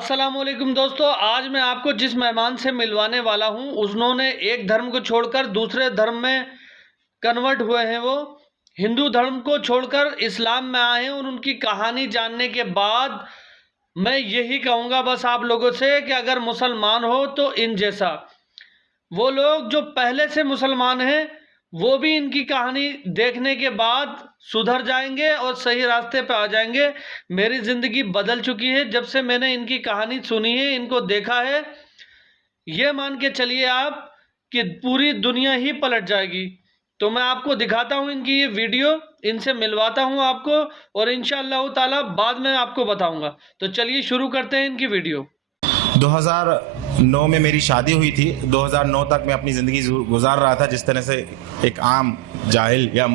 अस्सलामुअलैकुम दोस्तों, आज मैं आपको जिस मेहमान से मिलवाने वाला हूं, उन्होंने एक धर्म को छोड़कर दूसरे धर्म में कन्वर्ट हुए हैं। वो हिंदू धर्म को छोड़कर इस्लाम में आए हैं और उनकी कहानी जानने के बाद मैं यही कहूँगा बस आप लोगों से कि अगर मुसलमान हो तो इन जैसा। वो लोग जो पहले से मुसलमान हैं वो भी इनकी कहानी देखने के बाद सुधर जाएंगे और सही रास्ते पे आ जाएंगे। मेरी ज़िंदगी बदल चुकी है जब से मैंने इनकी कहानी सुनी है, इनको देखा है। ये मान के चलिए आप कि पूरी दुनिया ही पलट जाएगी। तो मैं आपको दिखाता हूँ इनकी ये वीडियो, इनसे मिलवाता हूँ आपको और इंशाअल्लाह ताला बाद में आपको बताऊँगा। तो चलिए शुरू करते हैं इनकी वीडियो। 2009 में मेरी शादी हुई थी। 2009 तक मैं अपनी ज़िंदगी गुजार रहा था जिस तरह से एक आम जाहिल या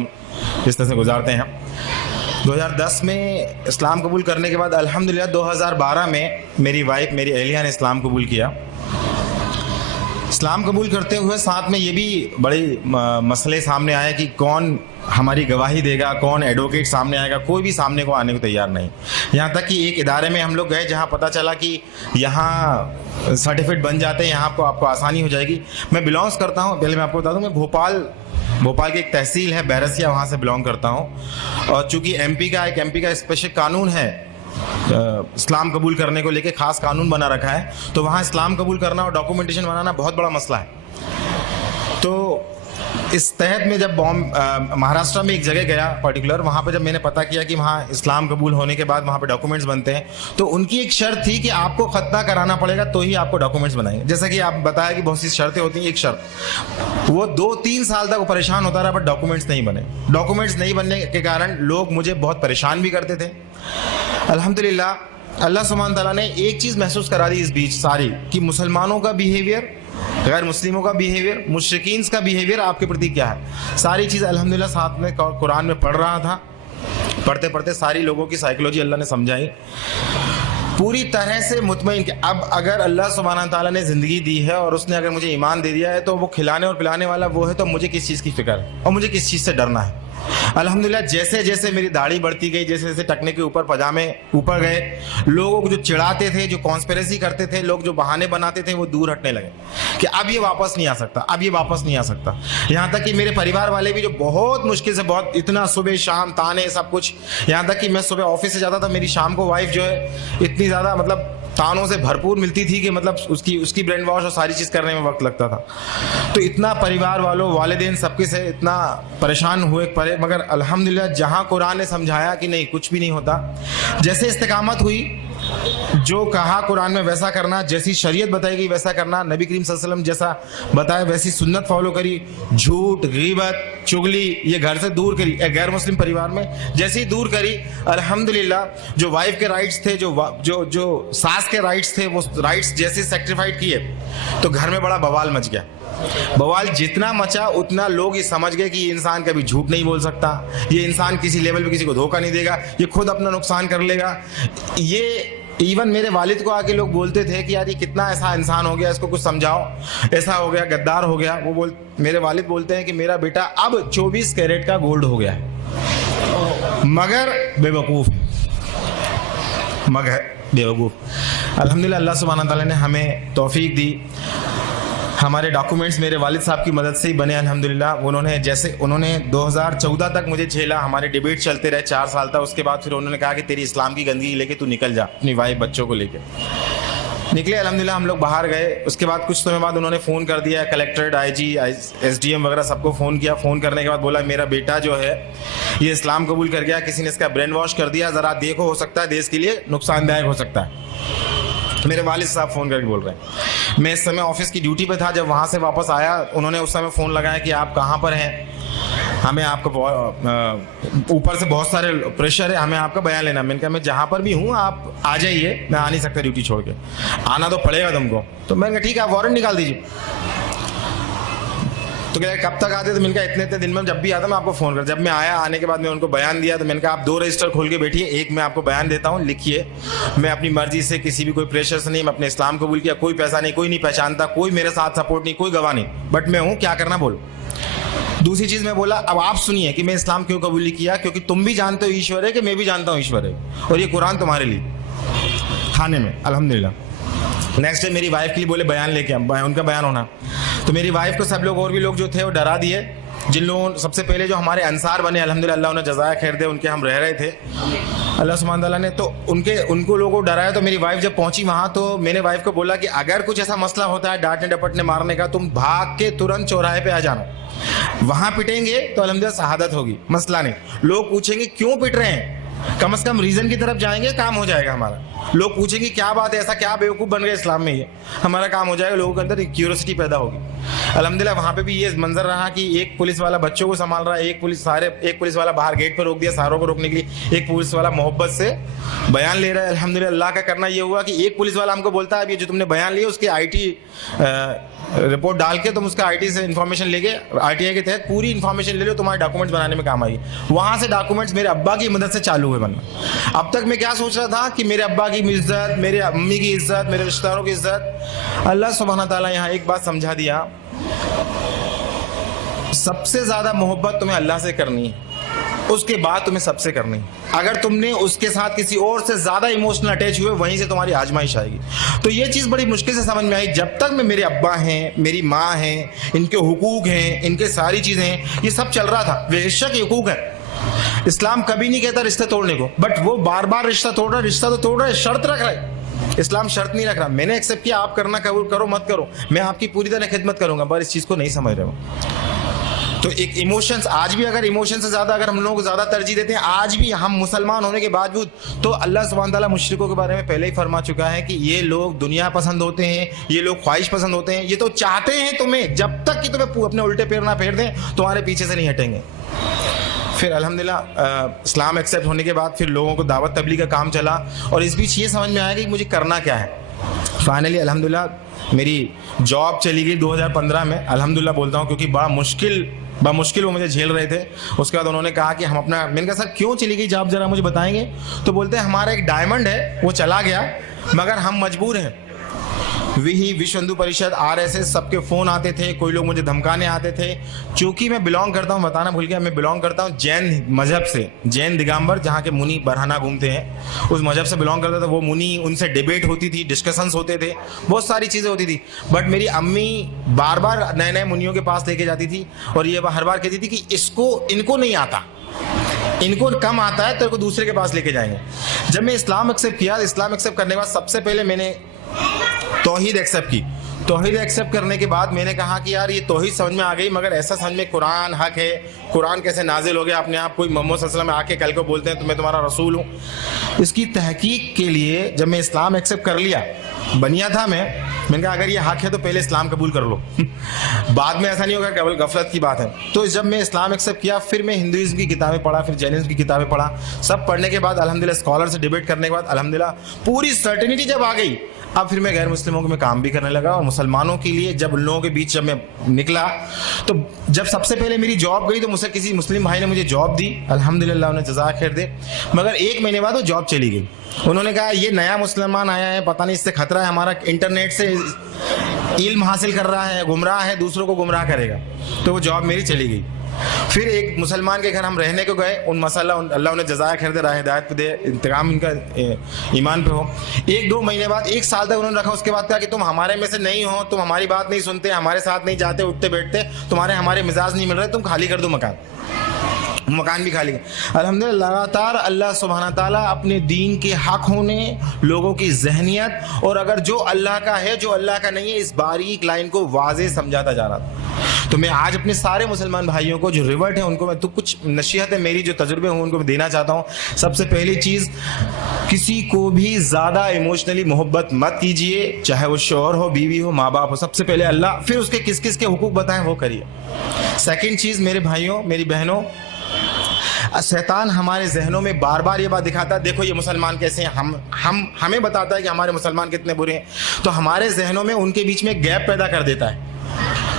जिस तरह से गुजारते हैं। 2010 में इस्लाम कबूल करने के बाद अल्हम्दुलिल्लाह 2012 में मेरी वाइफ, मेरी अहलिया ने इस्लाम कबूल किया। इस्लाम कबूल करते हुए साथ में ये भी बड़े मसले सामने आए कि कौन हमारी गवाही देगा, कौन एडवोकेट सामने आएगा। कोई भी सामने को आने को तैयार नहीं। यहाँ तक कि एक इदारे में हम लोग गए जहाँ पता चला कि यहाँ सर्टिफिकेट बन जाते हैं, यहाँ आपको आसानी हो जाएगी। मैं बिलोंग्स करता हूँ, पहले मैं आपको बता दूँ, मैं भोपाल की एक तहसील है बैरसिया, वहाँ से बिलोंग करता हूँ। और चूँकि एमपी का स्पेशल कानून है, इस्लाम कबूल करने को लेके खास कानून बना रखा है, तो वहाँ इस्लाम कबूल करना और डॉक्यूमेंटेशन बनाना बहुत बड़ा मसला है। तो इस तहत में जब महाराष्ट्र में एक जगह गया पर्टिकुलर, वहाँ पे जब मैंने पता किया कि वहाँ इस्लाम कबूल होने के बाद वहाँ पे डॉक्यूमेंट्स बनते हैं, तो उनकी एक शर्त थी कि आपको खतना कराना पड़ेगा तो ही आपको डॉक्यूमेंट्स बनाएंगे। जैसा कि आप बताया कि बहुत सी शर्तें होती हैं, एक शर्त वो 2-3 साल तक वो परेशान होता रहा बट डॉक्यूमेंट्स नहीं बने। डॉक्यूमेंट्स नहीं बनने के कारण लोग मुझे बहुत परेशान भी करते थे। अल्हम्दुलिल्लाह अल्लाह सुब्हान तआला ने एक चीज़ महसूस करा दी इस बीच सारी, कि मुसलमानों का बिहेवियर, गैर मुस्लिमों का बिहेवियर, मुश्रिकीन का बिहेवियर आपके प्रति क्या है। सारी चीज़ अल्हम्दुलिल्लाह साथ में कुरान में पढ़ रहा था। पढ़ते पढ़ते सारी लोगों की साइकोलॉजी अल्लाह ने समझाई, पूरी तरह से मुतमईन कि अब अगर अल्लाह सुब्हान तआला ने ज़िंदगी दी है और उसने अगर मुझे ईमान दे दिया है तो वो खिलाने और पिलाने वाला वो है, तो मुझे किस चीज़ की फिक्र है और मुझे किस चीज़ से डरना है। अल्हम्दुलिल्लाह जैसे जैसे मेरी दाढ़ी बढ़ती गई, जैसे जैसे टकने के ऊपर पजामे ऊपर गए, लोगों को जो चिढ़ाते थे, जो कॉन्स्पिरेसी करते थे, लोग जो बहाने बनाते थे, वो दूर हटने लगे कि अब ये वापस नहीं आ सकता, अब ये वापस नहीं आ सकता। यहाँ तक कि मेरे परिवार वाले भी जो बहुत मुश्किल से, बहुत इतना सुबह शाम ताने सब कुछ, यहाँ तक कि मैं सुबह ऑफिस से जाता था, मेरी शाम को वाइफ जो है इतनी ज़्यादा मतलब तानों से भरपूर मिलती थी कि मतलब उसकी ब्रेन वॉश और सारी चीज़ करने में वक्त लगता था। तो इतना परिवार वालों, वालिदैन सबके से इतना परेशान हुए परे, मगर अल्हम्दुलिल्लाह जहाँ कुरान ने समझाया कि नहीं कुछ भी नहीं होता, जैसे इस्तिकामत हुई, जो कहा कुरान में वैसा करना, जैसी शरीयत बताई गई वैसा करना, नबी करीम सल्लल्लाहु अलैहि वसल्लम जैसा बताया वैसी सुन्नत फॉलो करी, झूठ, गीबत, चुगली ये घर से दूर करी। एक गैर मुस्लिम परिवार में जैसे ही दूर करी, अल्हम्दुलिल्लाह जो वाइफ के राइट्स थे, जो सास के राइट्स थे, वो राइट्स जैसे सेक्रीफाइड किए तो घर में बड़ा बवाल मच गया। बवाल जितना मचा उतना लोग ये समझ गए कि ये इंसान कभी झूठ नहीं बोल सकता, ये इंसान किसी लेवल पे किसी को धोखा नहीं देगा, ये खुद अपना नुकसान कर लेगा। ये इवन मेरे वालिद को आके लोग बोलते थे कि यार ये कितना ऐसा इंसान हो गया, इसको कुछ समझाओ, ऐसा हो गया, गद्दार हो गया। मेरे वालिद बोलते हैं कि मेरा बेटा अब 24 कैरेट का गोल्ड हो गया है, मगर बेवकूफ़। अल्हम्दुलिल्लाह अल्लाह सुब्हान तआला ने हमें तौफीक दी। हमारे डॉक्यूमेंट्स मेरे वालिद साहब की मदद से ही बने अल्हम्दुलिल्लाह। उन्होंने 2014 तक मुझे झेला, हमारे डिबेट चलते रहे 4 साल तक। उसके बाद फिर उन्होंने कहा कि तेरी इस्लाम की गंदगी लेके तू निकल जा, अपनी वाइफ बच्चों को लेके निकले। अल्हम्दुलिल्लाह हम लोग बाहर गए। उसके बाद कुछ समय बाद उन्होंने फ़ोन कर दिया, कलेक्ट्रेट, IG, SDM वगैरह सबको फ़ोन किया। फ़ोन करने के बाद बोला मेरा बेटा जो है ये इस्लाम कबूल कर गया, किसी ने इसका ब्रेन वॉश कर दिया, ज़रा देखो, हो सकता है देश के लिए नुकसानदायक हो सकता है। मेरे वालिद साहब फ़ोन करके बोल रहे हैं। मैं इस समय ऑफिस की ड्यूटी पे था। जब वहाँ से वापस आया, उन्होंने उस समय फ़ोन लगाया कि आप कहाँ पर हैं, हमें आपको ऊपर से बहुत सारे प्रेशर है, हमें आपका बयान लेना। मैंने कहा मैं जहाँ पर भी हूँ आप आ जाइए, मैं आ नहीं सकता ड्यूटी छोड़ के, आना तो पड़ेगा तुमको। तो मैंने कहा ठीक है, आप वारंट निकाल दीजिए। तो क्या कब तक आते? तो मैंने कहा इतने दिन में जब भी आता मैं आपको फ़ोन कर। जब मैं आया, आने के बाद मैं उनको बयान दिया, तो मैंने कहा आप 2 रजिस्टर खोल के बैठिए, एक मैं आपको बयान देता हूँ, लिखिए। मैं अपनी मर्जी से, किसी भी कोई प्रेशर से नहीं, मैं अपने इस्लाम कबूल किया, कोई पैसा नहीं, कोई नहीं पहचानता, कोई मेरे साथ सपोर्ट नहीं, कोई गवाह नहीं, बट मैं हूँ, क्या करना बोलो। दूसरी चीज़ मैं बोला, अब आप सुनिए कि मैं इस्लाम क्यों कबूल किया, क्योंकि तुम भी जानते हो ईश्वर है, कि मैं भी जानता हूँ ईश्वर है, और ये कुरान तुम्हारे लिए। थाने में अल्हम्दुलिल्लाह। नेक्स्ट डे मेरी वाइफ के लिए बोले बयान लेके उनका बयान होना, तो मेरी वाइफ को सब लोग और भी लोग जो थे वो डरा दिए। जिन लोगों सबसे पहले जो हमारे अंसार बने अल्हम्दुलिल्लाह, अल्लाह उन्हें जज़ाया खैर दे, उनके हम रह रहे थे अल्लाह सुब्हान ताला ने, तो उनको लोगों को डराया। तो मेरी वाइफ जब पहुंची वहां तो मैंने वाइफ को बोला कि अगर कुछ ऐसा मसला होता है डांटने डपटने मारने का, तुम भाग के तुरंत चौराहे पे आ जाना, वहां पिटेंगे तो अल्हम्दुलिल्लाह शहादत होगी, मसला नहीं। लोग पूछेंगे क्यों पिट रहे हैं, कम से कम रीजन की तरफ जाएंगे, काम हो जाएगा हमारा। लोग पूछेंगे क्या बात है, ऐसा क्या बेवकूफ़ बन गए इस्लाम में, ये हमारा काम हो जाएगा, लोगों के अंदर क्यूरियोसिटी पैदा होगी। अल्हम्दुलिल्लाह वहाँ पे भी ये मंजर रहा कि एक पुलिस वाला बच्चों को संभाल रहा है, एक पुलिस वाला बाहर गेट पर रोक दिया सारों को रोकने के लिए, एक पुलिस वाला मोहब्बत से बयान ले रहा है। अल्हम्दुलिल्लाह अल्लाह का करना ये हुआ कि एक पुलिस वाला हमको बोलता है अब ये जो तुमने बयान लिया उसके IT रिपोर्ट डाल के तुम उसका IT से इन्फॉर्मेशन लेके RTI के तहत पूरी इन्फॉर्मेशन ले लो, तुम्हारे डॉक्यूमेंट्स बनाने में काम आएगी। वहाँ से डॉक्यूमेंट्स मेरे अब्बा की मदद से चालू हुए बनना। अब तक मैं क्या सोच रहा था कि मेरे अब्बा की इज्जत, मेरे अम्मी की इज्जत, मेरे रिश्तेदारों की इज्जत, अल्लाह सुब्हाना ताला यहाँ एक बात समझा दिया, सबसे ज्यादा मोहब्बत तुम्हें अल्लाह से करनी है, उसके बाद तुम्हें सबसे करनी है। अगर तुमने उसके साथ किसी और से ज्यादा इमोशनल अटैच हुए, वहीं से तुम्हारी आजमाइश आएगी। तो ये चीज बड़ी मुश्किल से समझ में आई। जब तक मैं मेरे अब्बा हैं, मेरी माँ हैं, इनके हुकूक हैं, इनके सारी चीजें हैं, ये सब चल रहा था। बेशक हुकूक है, इस्लाम कभी नहीं कहता रिश्ते तोड़ने को, बट वो बार बार रिश्ता तोड़ रहा है, रिश्ता तो तोड़ रहा है, शर्त रख रहा है। इस्लाम शर्त नहीं रख रहा। मैंने एक्सेप्ट किया, आप करना कबूल करो मत करो, मैं आपकी पूरी तरह खिदमत करूंगा, पर इस चीज को नहीं समझ रहे हो। तो एक इमोशंस, आज भी अगर इमोशन से ज्यादा अगर हम लोग ज्यादा तरजीह देते हैं, आज भी हम मुसलमान होने के बावजूद, तो अल्लाह सुब्हान ताला मुशरिकों के बारे में पहले ही फरमा चुका है कि ये लोग दुनिया पसंद होते हैं, ये लोग ख्वाहिश पसंद होते हैं, ये तो चाहते हैं तुम्हें, जब तक कि तुम्हें अपने उल्टे पैर ना फेर दें तुम्हारे पीछे से नहीं हटेंगे। फिर अल्हम्दुलिल्लाह इस्लाम एक्सेप्ट होने के बाद फिर लोगों को दावत तबलीग का काम चला, और इस बीच ये समझ में आया कि मुझे करना क्या है। फाइनली अल्हम्दुलिल्लाह मेरी जॉब चली गई 2015 में, अल्हम्दुलिल्लाह बोलता हूँ, क्योंकि बड़ा मुश्किल वो मुझे झेल रहे थे। उसके बाद उन्होंने कहा कि हम अपना, मैंने कहा सर क्यों चली गई जॉब, जरा मुझे बताएंगे। तो बोलते हैं हमारा एक डायमंड है वो चला गया, मगर हम मजबूर हैं। विश्व हिंदू परिषद, RSS सबके फ़ोन आते थे, कोई लोग मुझे धमकाने आते थे। चूँकि मैं बिलोंग करता हूँ, बताना भूल गया, मैं बिलोंग करता हूँ जैन मजहब से, जैन दिगंबर, जहाँ के मुनि बरहाना घूमते हैं, उस मजहब से बिलोंग करता था। वो मुनि, उनसे डिबेट होती थी, डिस्कशंस होते थे, बहुत सारी चीज़ें होती थी। बट मेरी अम्मी बार बार नए नए मुनियों के पास लेके जाती थी, और ये हर बार कहती थी कि इनको नहीं आता, इनको कम आता है, तो इनको दूसरे के पास लेके जाएंगे। जब मैं इस्लाम एक्सेप्ट किया, इस्लाम एक्सेप्ट करने के बाद सबसे पहले मैंने तौहीद एक्सेप्ट की। तौहीद एक्सेप्ट करने के बाद मैंने कहा कि यार ये तौहीद समझ में आ गई, मगर ऐसा समझ में कुरान हक है, कुरान कैसे नाजिल हो गया अपने आप, कोई मोहम्मद सल्लल्लाहु अलैहि वसल्लम आके कल को बोलते हैं तो मैं तुम्हारा रसूल हूँ। इसकी तहकीक के लिए जब मैं इस्लाम एक्सेप्ट कर लिया, बनिया था मैंने कहा अगर ये हक है तो पहले इस्लाम कबूल कर लो बाद में ऐसा नहीं होगा, केवल गफलत की बात है। तो जब मैं इस्लाम एक्सेप्ट किया, फिर मैं हिंदुइज्म की किताबें पढ़ा, फिर जैनिज्म की किताबें पढ़ा। सब पढ़ने के बाद अल्हम्दुलिल्लाह स्कॉलर से डिबेट करने के बाद अल्हम्दुलिल्लाह पूरी सर्टेनिटी जब आ गई, अब फिर मैं गैर मुस्लिमों में काम भी करने लगा, और मुसलमानों के लिए जब उन लोगों के बीच जब मैं निकला, तो जब सबसे पहले मेरी जॉब गई तो मुझसे किसी मुस्लिम भाई ने मुझे जॉब दी, अल्हम्दुलिल्लाह उन्हें जज़ा खैर दे। मगर 1 महीने बाद वो जॉब चली गई। उन्होंने कहा ये नया मुसलमान आया है, पता नहीं इससे खतरा है, हमारा इंटरनेट से इल्म हासिल कर रहा है, गुमराह है, दूसरों को गुमराह करेगा। तो वो जॉब मेरी चली गई। फिर एक मुसलमान के घर हम रहने को गए, उन मसाला अल्लाह उन्हें जज़ाया खैर दे, राह हिदायत पे दे, इंतकाम इनका ईमान पे हो। 1-2 महीने बाद, 1 साल तक उन्होंने रखा। उसके बाद कहा कि तुम हमारे में से नहीं हो, तुम हमारी बात नहीं सुनते, हमारे साथ नहीं जाते, उठते बैठते, हमारे मिजाज नहीं मिल रहे, तुम खाली कर दो मकान भी खाली है। अल्हम्दुलिल्लाह लगातार अल्लाह सुब्हाना ताला अपने दीन के हक होने, लोगों की जहनियत, और अगर जो अल्लाह का है जो अल्लाह का नहीं है, इस बारीक लाइन को वाज़े समझाता जा रहा था। तो मैं आज अपने सारे मुसलमान भाइयों को जो रिवर्ट है उनको मैं तो कुछ नसीहतें मेरी जो तजुर्बे हों उनको मैं देना चाहता हूँ। सबसे पहली चीज़, किसी को भी ज़्यादा इमोशनली मोहब्बत मत कीजिए, चाहे वो शौहर हो, बीवी हो, माँ बाप हो। सबसे पहले अल्लाह, फिर उसके किस किस के हुकूक बताएं वो करिए। सेकेंड चीज़, मेरे भाइयों मेरी बहनों, शैतान हमारे जहनों में बार बार ये बात दिखाता है, देखो ये मुसलमान कैसे हैं, हमें बताता है कि हमारे मुसलमान कितने बुरे हैं। तो हमारे जहनों में उनके बीच में गैप पैदा कर देता है,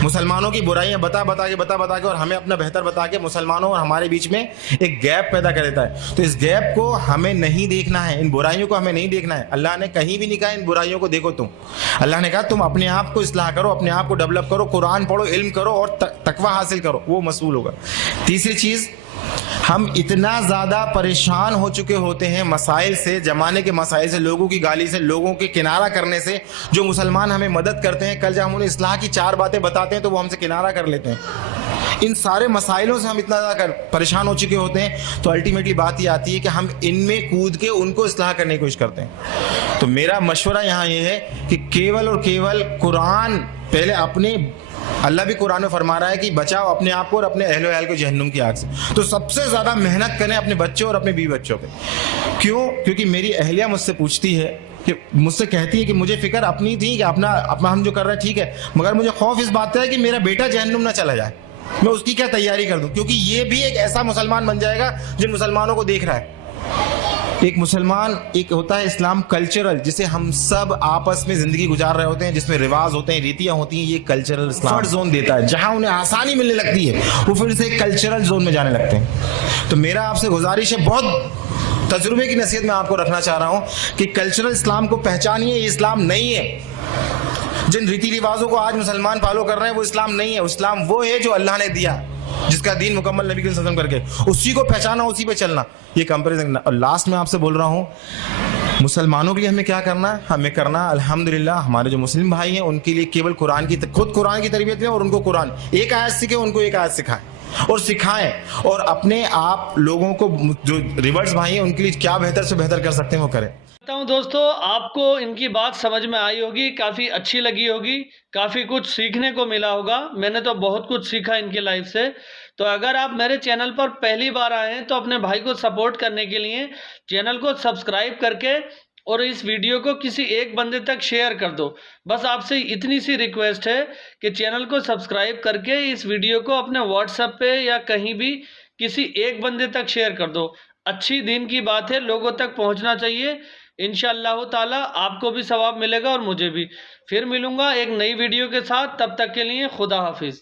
मुसलमानों की बुराइयां बता बता के और हमें अपना बेहतर बता के मुसलमानों और हमारे बीच में एक गैप पैदा कर देता है। तो इस गैप को हमें नहीं देखना है, इन बुराइयों को हमें नहीं देखना है। अल्लाह ने कहीं भी नहीं कहा इन बुराइयों को देखो तुम, अल्लाह ने कहा तुम अपने आप को इस्लाह करो, अपने आप को डेवलप करो, कुरान पढ़ो, इल्म करो और तकवा हासिल करो, वो मसूल होगा। तीसरी चीज़, हम इतना ज़्यादा परेशान हो चुके होते हैं मसाइल से, ज़माने के मसाइल से, लोगों की गाली से, लोगों के किनारा करने से। जो मुसलमान हमें मदद करते हैं, कल जब हम उन्हें इस्लाह की 4 बातें बताते हैं तो वो हमसे किनारा कर लेते हैं। इन सारे मसाइलों से हम इतना ज़्यादा परेशान हो चुके होते हैं, तो अल्टीमेटली बात ये आती है कि हम इनमें कूद के उनको इस्लाह करने की कोशिश करते हैं। तो मेरा मशवरा यहाँ ये है कि केवल और केवल कुरान पहले अपने, अल्लाह भी कुरान में फरमा रहा है कि बचाओ अपने आप को और अपने अहलो अहल को जहन्नुम की आग से। तो सबसे ज़्यादा मेहनत करें अपने बच्चों और अपने बीवी बच्चों पे। क्यों? क्योंकि मेरी अहलिया मुझसे पूछती है कि, मुझसे कहती है कि मुझे फिक्र अपनी थी कि अपना हम जो कर रहे हैं ठीक है, मगर मुझे खौफ इस बात का है कि मेरा बेटा जहन्नुम ना चला जाए, मैं उसकी क्या तैयारी कर दूं, क्योंकि ये भी एक ऐसा मुसलमान बन जाएगा जिन मुसलमानों को देख रहा है। एक मुसलमान, एक होता है इस्लाम कल्चरल, जिसे हम सब आपस में जिंदगी गुजार रहे होते हैं, जिसमें रिवाज होते हैं, रीतियां होती हैं। ये कल्चरल इस्लाम जोन देता है, जहां उन्हें आसानी मिलने लगती है वो फिर से कल्चरल जोन में जाने लगते हैं। तो मेरा आपसे गुजारिश है, बहुत तजुर्बे की नसीहत मैं आपको रखना चाह रहा हूं कि कल्चरल इस्लाम को पहचानिए। ये इस्लाम नहीं है। जिन रीति रिवाजों को आज मुसलमान फॉलो कर रहे हैं वो इस्लाम नहीं है। इस्लाम वो है जो अल्लाह ने दिया, जिसका दीन मुकम्मल नबी सल्लल्लाहु अलैहि वसल्लम करके, उसी को पहचाना, उसी पे चलना, ये कंपैरिजन। और लास्ट में आपसे बोल रहा हूँ, मुसलमानों के लिए हमें क्या करना है? हमें करना अल्हम्दुलिल्लाह, हमारे जो मुस्लिम भाई हैं उनके लिए केवल खुद कुरान की तरबियत दें और उनको कुरान एक आयत सीखे, उनको एक आयत सिखाएं और सिखाएं, और अपने आप लोगों को, जो रिवर्स भाई हैं उनके लिए क्या बेहतर से बेहतर कर सकते हैं वो करें। दोस्तों, आपको इनकी बात समझ में आई होगी, काफ़ी अच्छी लगी होगी, काफ़ी कुछ सीखने को मिला होगा। मैंने तो बहुत कुछ सीखा इनकी लाइफ से। तो अगर आप मेरे चैनल पर पहली बार आए हैं तो अपने भाई को सपोर्ट करने के लिए चैनल को सब्सक्राइब करके और इस वीडियो को किसी एक बंदे तक शेयर कर दो। बस आपसे इतनी सी रिक्वेस्ट है कि चैनल को सब्सक्राइब करके इस वीडियो को अपने व्हाट्सएप पे या कहीं भी किसी एक बंदे तक शेयर कर दो। अच्छी दिन की बात है, लोगों तक पहुंचना चाहिए। इंशाअल्लाह ताला आपको भी सवाब मिलेगा और मुझे भी। फिर मिलूंगा एक नई वीडियो के साथ, तब तक के लिए खुदा हाफिज़।